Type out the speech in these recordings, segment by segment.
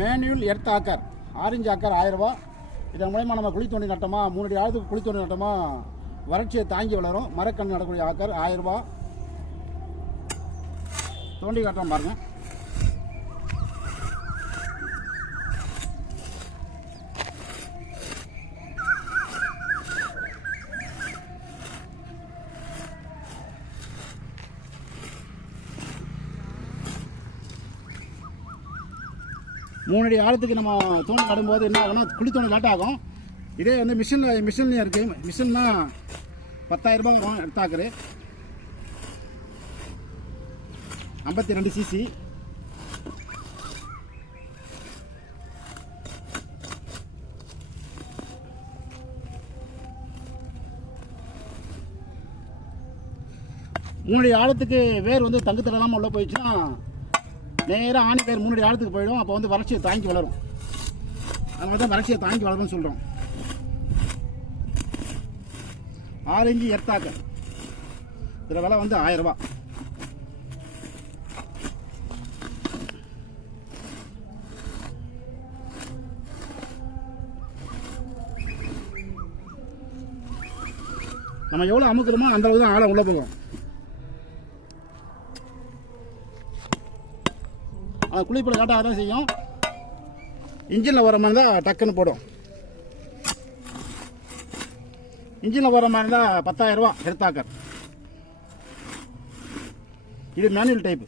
Manual earth ஆக்கர், orange ஆக்கர் 1000 ரூபா. இதன் மூலயமா நம்ம குழி தோண்டி நட்டோமா, 3 அடி ஆழத்துக்கு குழி தோண்டி நட்டோமா வறட்சியை தாங்கி வளரும். மரக்கன்று நடக்கூடிய ஆக்கர் 1000 ரூபா. தோண்டி காட்டுறோம் பாருங்க. மூணு அடி ஆழத்துக்கு நம்ம தோண்டி நடும்போது என்ன ஆகும்னா குழி தோண்டி லேட் ஆகும். இதே வந்து மிஷின்லேயும் இருக்குது. மிஷின்னா 10,000 ரூபாய் வரும். எடுத்தாக்குரு 52 cc. மூணு அடி ஆழத்துக்கு வேர் வந்து தங்குத்தட இல்லாமல் உள்ள போயிடுச்சுன்னா நேராக ஆணி வேர் 3 அடி ஆழத்துக்கு போயிடும். அப்போ வந்து வறட்சியை தாங்கி வளரும். அதனால தான் வறட்சியை தாங்கி வளரும்னு சொல்கிறோம். ஆரஞ்சு எர்த்தாக்கர் இதில் விலை வந்து 1000 ரூபா. நம்ம எவ்வளோ அமுக்குறோமோ அந்த அளவு தான் ஆழம் உள்ள போகும். அது குழிப்பட காட்டாக தான் செய்யும். இன்ஜினில் வர மாதிரி தான் டக்குன்னு போடும். இன்ஜினில் வர மாதிரி தான் 10,000 ரூபா எர்த்தாக்கர். இது மேனுவல் டைப்பு.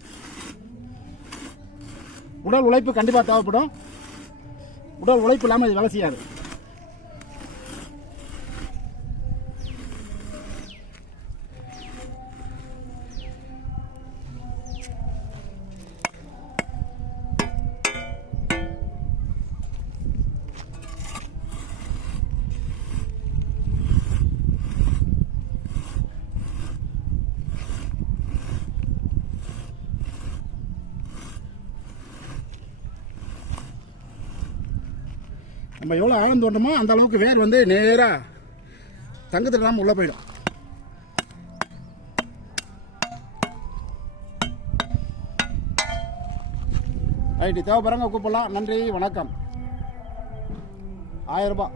உடல் உழைப்பு கண்டிப்பாக தேவைப்படும். உடல் உழைப்பு இல்லாமல் இது வேலை செய்யாது. நம்ம எவ்வளோ ஆழம் தோண்டமோ அந்த அளவுக்கு வேர் வந்து நேராக தங்கத்திடாமல் உள்ளே போயிடும். ரைட்டு, தேவைப்படுறவங்க கூப்பிடலாம். நன்றி, வணக்கம். 1000 ரூபா.